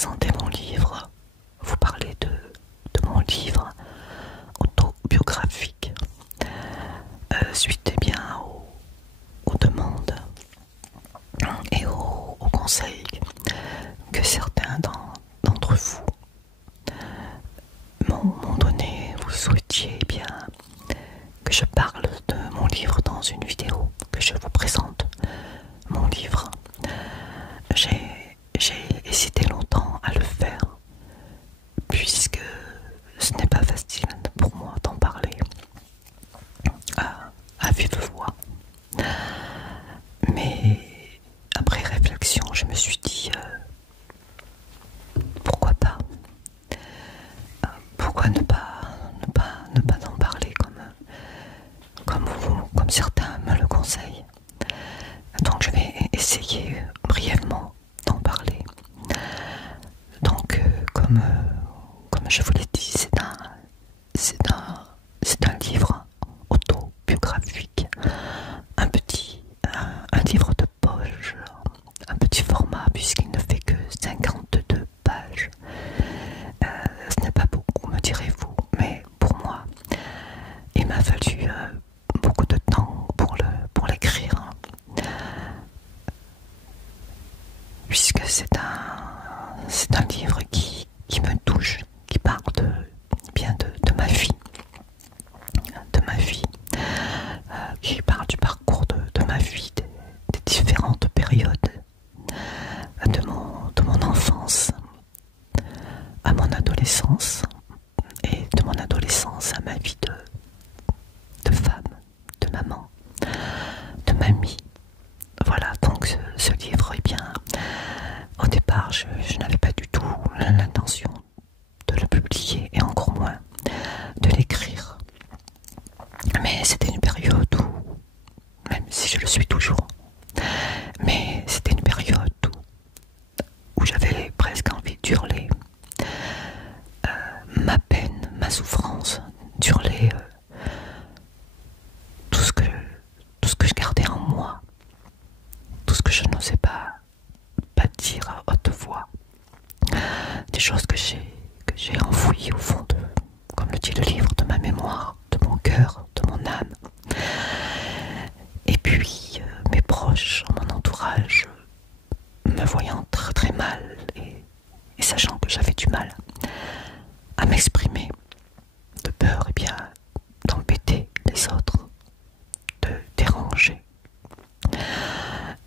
présenter mon livre, vous parler de mon livre autobiographique, suite eh bien aux demandes et aux conseils que certains d'entre vous m'ont donné. Vous souhaitiez eh bien que je parle de mon livre dans une vidéo, que je vous présente mon livre. J'ai hésité longtemps à le faire, puisque ce n'est pas facile pour moi d'en parler à vive voix. Mais après réflexion, je me suis dit pourquoi pas, pourquoi ne pas en parler comme certains me le conseillent. Donc je vais essayer brièvement d'en parler. Donc comme je vous l'ai dit, c'est un livre autobiographique, un livre de poche, un petit format puisqu'il ne fait que 52 pages. Ce n'est pas beaucoup, me direz-vous, mais pour moi, il m'a fallu beaucoup de temps pour l'écrire, puisque c'est un livre qui me touche, qui parle de ma vie, qui parle du parcours de ma vie, des différentes périodes de mon enfance à mon adolescence, et de mon adolescence à ma vie de femme, de maman, de mamie. Voilà, donc ce livre, eh bien, au départ, je n'avais pas du tout l'intention de le publier, et encore moins de l'écrire. Mais c'était une période même si je le suis toujours, mais c'était une période où j'avais presque envie d'hurler ma peine, ma souffrance, d'hurler tout ce que je gardais en moi, tout ce que je n'osais pas dire à haute voix, des choses que j'ai enfouies au fond comme le dit le livre, de ma mémoire, de mon cœur, de mon âme. Et puis mes proches, mon entourage, me voyant très très mal et sachant que j'avais du mal à m'exprimer, de peur eh bien d'embêter les autres, de déranger,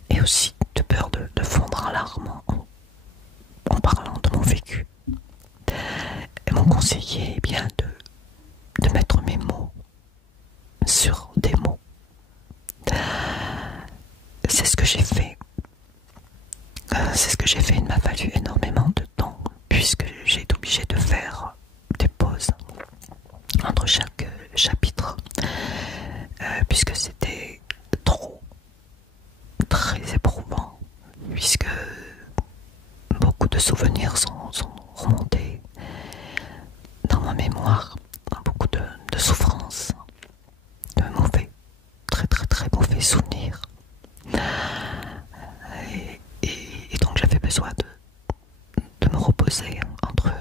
et aussi de peur de fondre en larmes en parlant de mon vécu. Et m'ont conseillé eh bien de mettre mes mots sur des mots. C'est ce que j'ai fait. Il m'a fallu énormément de temps, puisque j'ai été obligée de faire des pauses entre chaque chapitre, puisque c'était très éprouvant, puisque beaucoup de souvenirs sont remontés dans ma mémoire, beaucoup de souffrances, de mauvais, très très très mauvais souvenirs. Et donc j'avais besoin de me reposer entre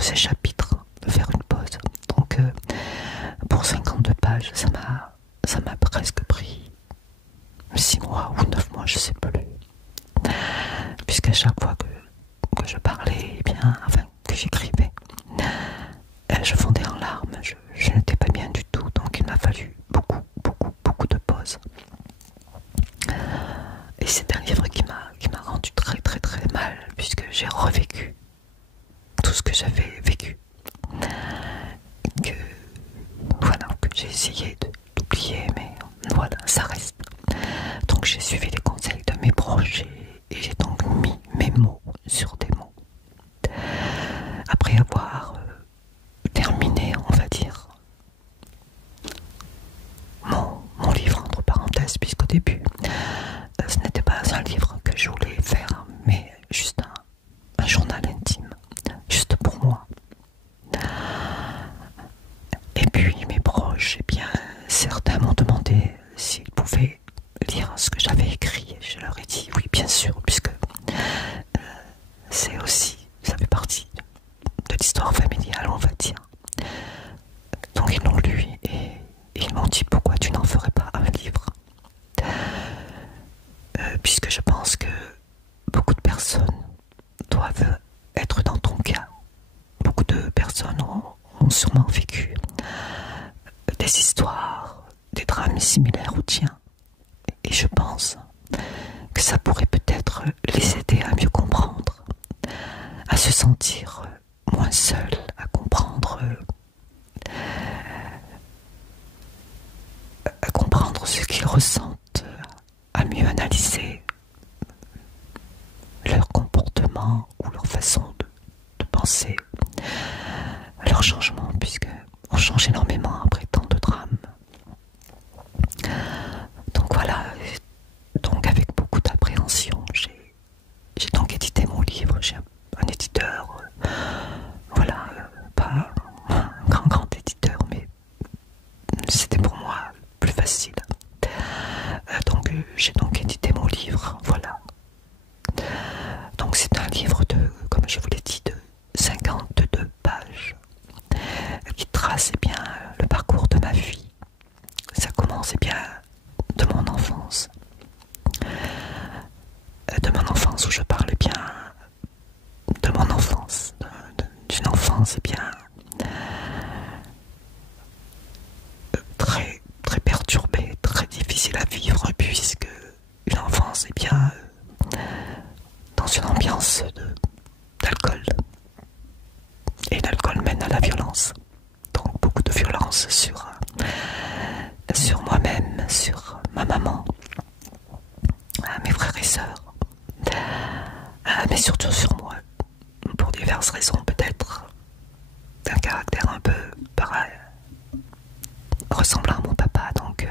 ces chapitres, de faire une pause. Donc pour 52 pages, ça m'a presque pris 6 mois ou 9 mois, je sais plus. Puisqu'à chaque fois que je parlais, eh bien, enfin que j'écrivais, je fondais en larmes, je n'étais pas bien du tout, donc il m'a fallu beaucoup de pauses. Et c'est un livre qui m'a rendu très très très mal, puisque j'ai revécu tout ce que j'avais vécu, que j'ai essayé d'oublier, mais voilà, ça reste. Donc j'ai suivi les conseils de mes proches et j'ai donc mis mes mots sur des mots. Après avoir terminé, on va dire, mon livre entre parenthèses, puisqu'au début ce n'était pas un livre que je voulais faire, mais juste un journal intime, juste pour moi. Et puis mes proches, eh bien, certains m'ont demandé s'ils pouvaient lire ce que j'avais écrit. Je leur ai dit oui, bien sûr, puisque personnes ont sûrement vécu des histoires, des drames similaires aux tiens. Et je pense que ça pourrait peut-être les aider à mieux comprendre, à se sentir moins seuls, à comprendre ce qu'ils ressentent, à mieux analyser leur comportement ou leur façon de penser, leur changement, puisque on change énormément après tant de drames. Donc voilà, donc avec beaucoup d'appréhension, j'ai donc édité mon livre. J'ai un éditeur, voilà, pas un grand éditeur, mais c'était pour moi plus facile. Donc j'ai donc édité mon livre, voilà. Donc c'est un livre comme je vous l'ai dit, de 52 pages qui trace bien le parcours de ma vie. Ça commence bien de mon enfance. Où je parle bien de mon enfance, d'une enfance bien très, très perturbée, très difficile à vivre, puisque une enfance est bien dans une ambiance d'alcool. Et l'alcool mène à la violence. Donc beaucoup de violence sur moi-même, sur ma maman, mes frères et sœurs, mais surtout sur moi, pour diverses raisons, peut-être d'un caractère un peu pareil, ressemblant à mon papa. Donc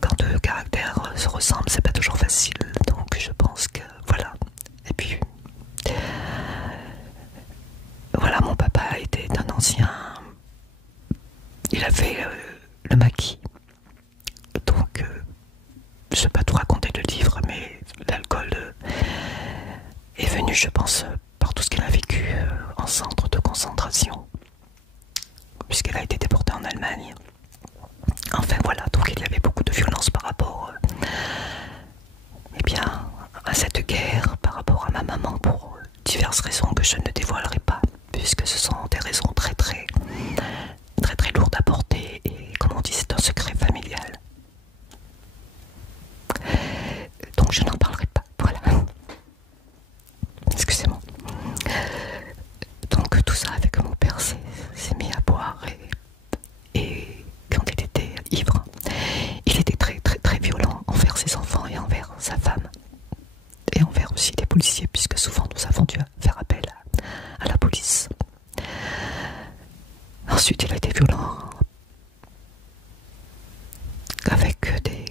quand deux caractères se ressemblent, c'est pas toujours facile. Donc je pense que voilà. Et puis voilà, mon papa était un ancien. Il avait le maquis. Donc je ne vais pas tout raconter le livre, mais l'alcool est venu, je pense, par tout ce qu'elle a vécu en centre de concentration, puisqu'elle a été déportée en Allemagne. Enfin voilà, donc il y avait beaucoup de violence par rapport eh bien, à cette guerre, par rapport à ma maman, pour diverses raisons que je ne dévoilerai pas, puisque ce sont des raisons très très très très lourdes à porter, et comme on dit, c'est un secret familial. Donc je n'en parlerai pas, voilà. Excusez-moi. Donc tout ça avec mon père s'est mis à boire, et quand il était ivre, il était très très très violent envers ses enfants et envers sa femme, et envers aussi les policiers, puisque souvent nous avons dû faire appel à la police. Ensuite il a été violent avec des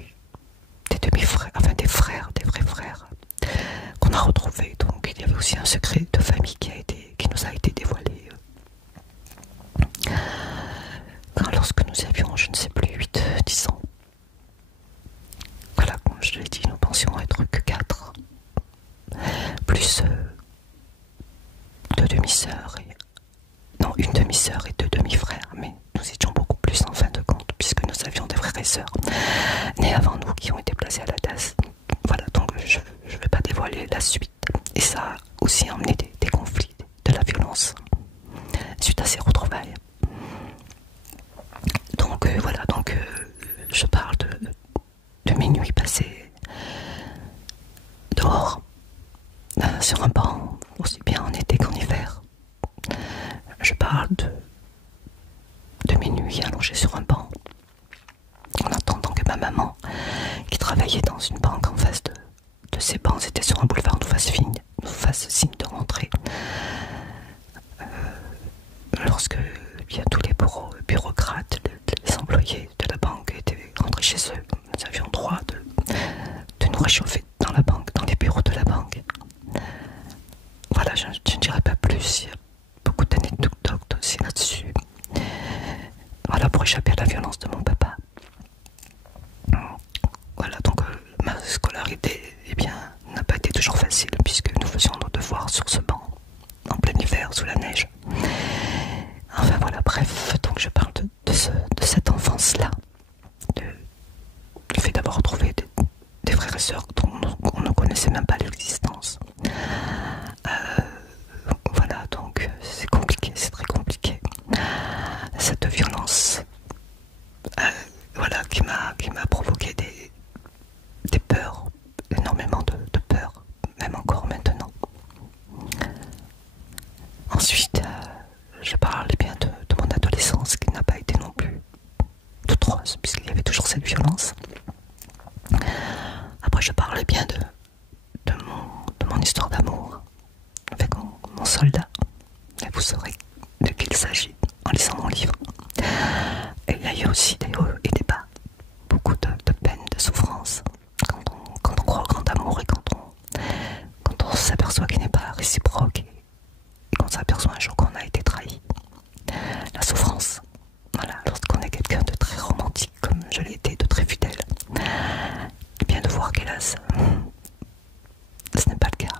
demi-frères, enfin des frères, des vrais frères qu'on a retrouvés. Donc il y avait aussi un secret de famille qui nous a été dévoilé lorsque nous avions, je ne sais plus, 8-10 ans. Voilà, comme je l'ai dit, nous pensions être que 4, plus 2 demi-sœurs, non, une demi-sœur et 2 demi-frères, mais nous étions beaucoup plus en fin de compte, puisque nous avions des frères et sœurs nés avant nous qui ont été placés à la DAS. Voilà, donc je ne vais pas dévoiler la suite. Et ça a aussi emmené des conflits, de la violence suite à ces retrouvailles. Donc voilà, donc je parle de mes nuits passées dehors, sur un banc, aussi bien en été qu'en hiver. Je parle de mes nuits allongées sur un banc, en attendant que ma maman, qui travaillait dans une banque en face de ces bancs, c'était sur un boulevard, nous fasse signe de rentrer. Lorsque bien, tous les bureaucrates, les employés de la banque étaient rentrés chez eux, nous avions droit de nous réchauffer dans la banque, dans les bureaux de la banque. Voilà, je ne dirai pas plus, il y a beaucoup d'anecdotes aussi là-dessus. Voilà, pour échapper à la violence de mon papa. Voilà, donc ma scolarité, eh bien, n'a pas été toujours facile, puisque nous faisions nos devoirs sur ce banc, en plein hiver, sous la neige. Enfin voilà, bref, donc je parle de cette enfance-là, du fait d'avoir retrouvé des frères et sœurs dont on ne connaissait même pas l'existence. Voilà, donc c'est compliqué. soldat. Et vous saurez de qui il s'agit en lisant mon livre. Et il y a eu aussi des hauts et des bas, beaucoup de peine, de souffrance, quand on croit au grand amour et quand on s'aperçoit qu'il n'est pas réciproque et qu'on s'aperçoit un jour qu'on a été trahi. La souffrance, voilà, lorsqu'on est quelqu'un de très romantique comme je l'ai été, de très fidèle, et bien de voir qu'hélas, ce n'est pas le cas.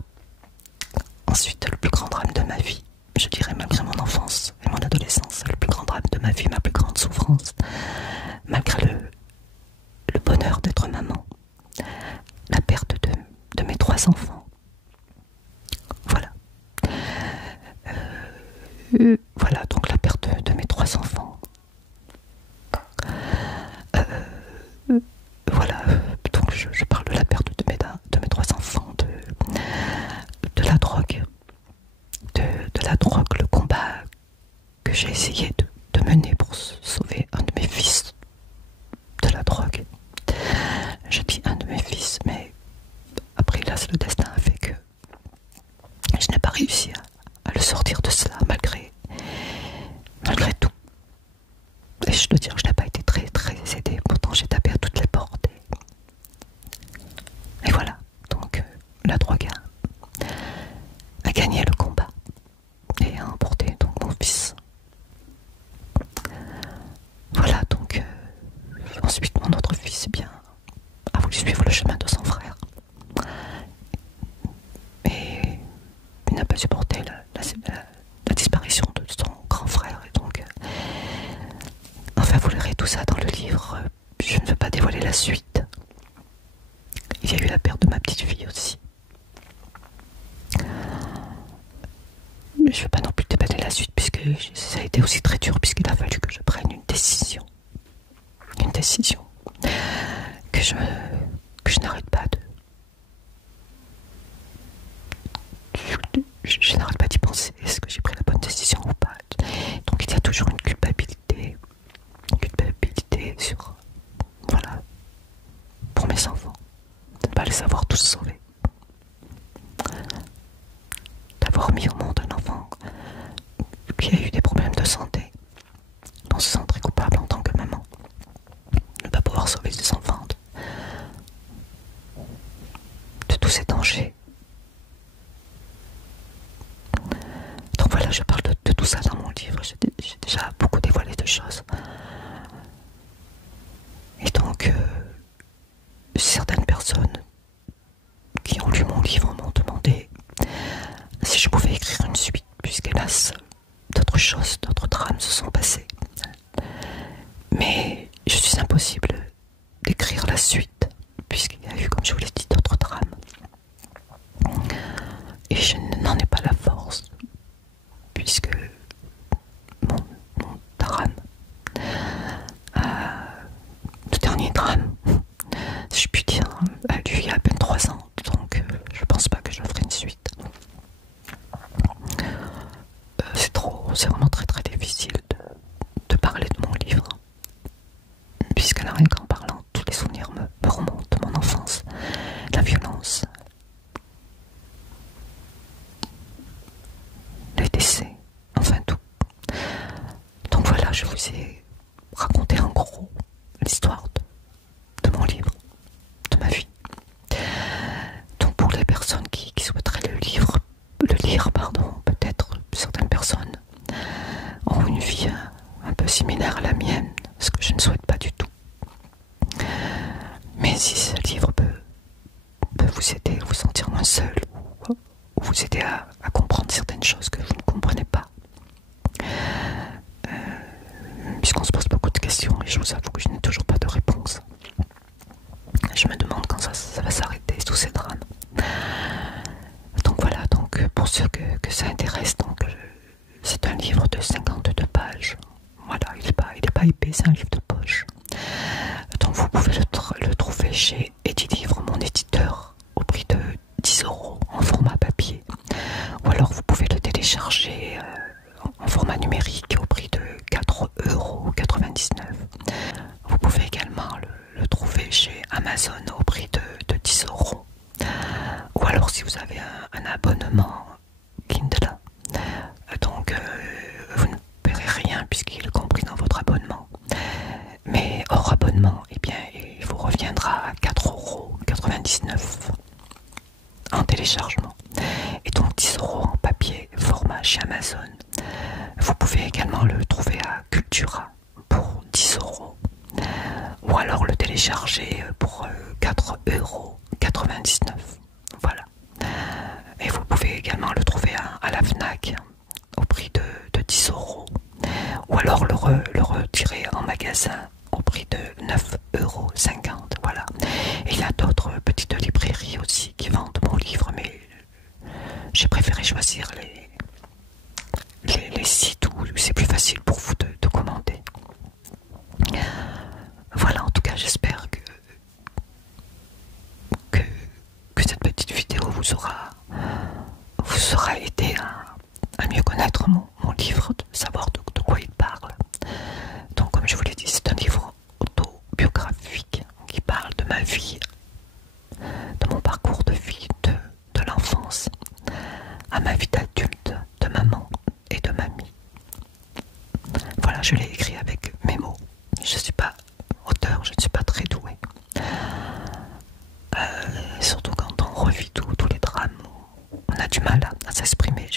Ensuite, le plus grand drame de ma vie, je dirais malgré mon enfance et mon adolescence, le plus grand drame de ma vie, ma plus grande souffrance, malgré le bonheur d'être maman, la perte de mes 3 enfants. Voilà. Voilà, donc la perte de mes 3 enfants. Voilà, donc je parle de la perte de mes 3 enfants, de la drogue, de la drogue, le combat que j'ai essayé de mener pour sauver un de mes fils de la drogue. Je dis un de mes fils, mais après là, le destin a fait que je n'ai pas réussi à le sortir de cela malgré tout. Et je dois dire que je n'ai pas été très très aidée, pourtant j'ai tapé à toutes les portes. Et voilà, donc la drogue a gagné le combat et a emporté donc mon fils. Voilà, donc ensuite mon autre fils a voulu suivre le chemin de son frère. Et il n'a pas supporté la disparition de son grand frère. Et donc, enfin, vous lirez tout ça dans le livre. Je ne veux pas dévoiler la suite. Il y a eu la perte de ma petite fille aussi. Je ne veux pas non plus déballer la suite puisque ça a été aussi très dur puisqu'il a fallu que je prenne une décision. Une décision que je n'arrête pas je n'arrête pas d'y penser. Est-ce que j'ai pris la bonne décision ou pas? Donc il y a toujours une culpabilité sur, voilà, pour mes enfants, de ne pas les avoir tous sauvés, d'avoir mis au monde un enfant qui a eu des problèmes de santé, on se sent très coupable en tant que maman, de ne pas pouvoir sauver ses enfants de tous ces dangers. Donc voilà, je parle de tout ça dans mon livre. J'ai déjà beaucoup dévoilé de choses. Et donc, certaines personnes qui ont lu mon livre m'ont demandé si je pouvais écrire une suite, puisqu'hélas, d'autres choses, d'autres drames se sont passés. Mais je suis impossible d'écrire la suite, puisqu'il y a eu, comme je vous l'ai dit, d'autres drames. Et je n'en ai pas la force, puisque mon drame, le dernier drame, si je puis dire, a eu il y a à peine 3 ans, donc je pense pas que je ferai une suite. C'est vraiment très très difficile de parler de mon livre, puisque là, rien qu'en parlant, tous les souvenirs me remontent de mon enfance, la violence, les décès, enfin tout. Donc voilà, je vous ai raconté en gros l'histoire de mon livre, de ma vie. Donc pour les personnes qui souhaiteraient le lire, peut-être certaines personnes ont une vie un peu similaire à la mienne, ce que je ne souhaite pas du tout. Mais si ce livre peut vous aider à vous sentir moins seul, ou vous aider à comprendre certaines choses que vous ne comprenez pas, puisqu'on se pose beaucoup de questions et je vous avoue que je n'ai toujours pas de réponse. Je me demande quand ça va s'arrêter, tous ces drames. Donc voilà, donc pour ceux que ça intéresse, donc c'est un livre de 52 pages. Voilà, il est pas épais, c'est un livre de poche. Donc vous pouvez le trouver chez Edilivre, mon éditeur, au prix de 10 € en format papier. Ou alors vous pouvez le télécharger en format numérique au prix de 4,99 €. Vous pouvez également le trouver chez Amazon au prix de 10 €. Ou alors si vous avez un abonnement Kindle, téléchargement. Et donc 10 € en papier format chez Amazon. Vous pouvez également le trouver à Cultura pour 10 € ou alors le télécharger pour 4,99 €. Voilà. Et vous pouvez également le trouver à la FNAC au prix de 10 € ou alors le retirer en magasin au prix de 9,50 €. Voilà. Et il y a d'autres petites librairies aussi qui vendent mon livre, mais j'ai préféré choisir les sites où c'est plus facile pour vous de commander. Voilà, en tout cas, j'espère que cette petite vidéo vous aura aidé à mieux connaître mon livre, de savoir de quoi il parle. Donc, comme je vous l'ai dit, c'est un livre autobiographique qui parle de ma vie, de mon parcours de vie, de l'enfance à ma vie d'adulte, de maman et de mamie. Voilà, je l'ai écrit avec mes mots. Je ne suis pas auteur, je ne suis pas très douée. Surtout quand on revit tous les drames, on a du mal à s'exprimer.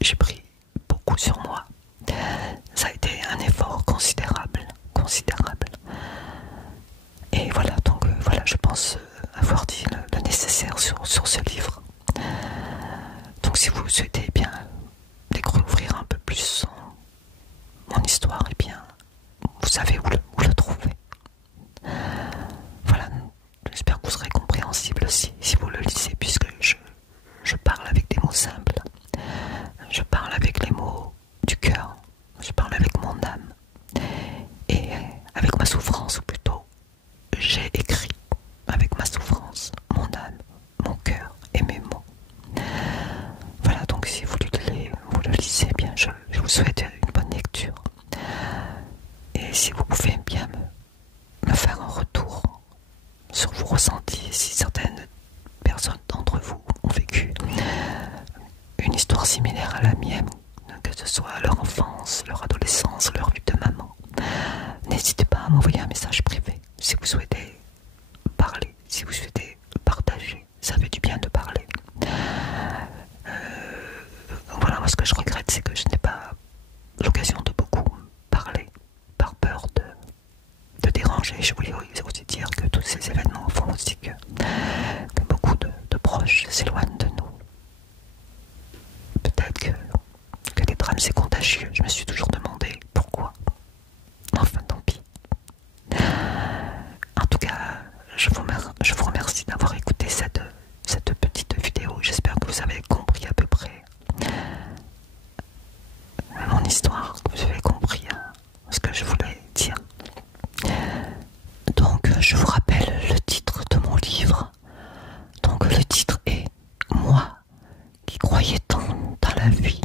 J'ai pris beaucoup sur moi. Ça a été un effort considérable. Et voilà, donc voilà, je pense avoir dit le nécessaire sur ce livre. Donc si vous souhaitez bien découvrir un peu plus mon histoire, et bien vous savez où le trouver. Voilà, j'espère que vous serez compréhensible aussi si vous le lisez, puisque je parle avec des mots simples. Je parle avec les mots du cœur, je parle avec mon âme et avec ma souffrance, ou plutôt j'ai écrit avec ma souffrance, mon âme, mon cœur et mes mots. Voilà, donc si vous le lisez, bien je vous souhaite une bonne lecture. Et si vous pouvez bien me faire un retour sur vos ressentis, si certaines personnes d'entre vous ont vécu une histoire similaire à la mienne, que ce soit leur enfance, leur adolescence, leur vie de maman, n'hésitez pas à m'envoyer un message privé si vous souhaitez parler, si vous souhaitez partager. Ça fait du bien de parler. Voilà, moi ce que je regrette, c'est que je n'ai pas l'occasion de beaucoup parler par peur de déranger. Je voulais aussi dire que tous ces événements font aussi que beaucoup de proches s'éloignent de nous. Peut-être que les drames c'est contagieux. Je me suis toujours demandé pourquoi. Enfin, tant pis. En tout cas, je vous remercie d'avoir écouté cette petite vidéo. J'espère que vous avez compris à peu près mon histoire, que vous avez compris ce que je voulais dire. Donc, je vous rappelle le titre de mon livre. Donc, le titre est « Moi qui croyais tant dans la vie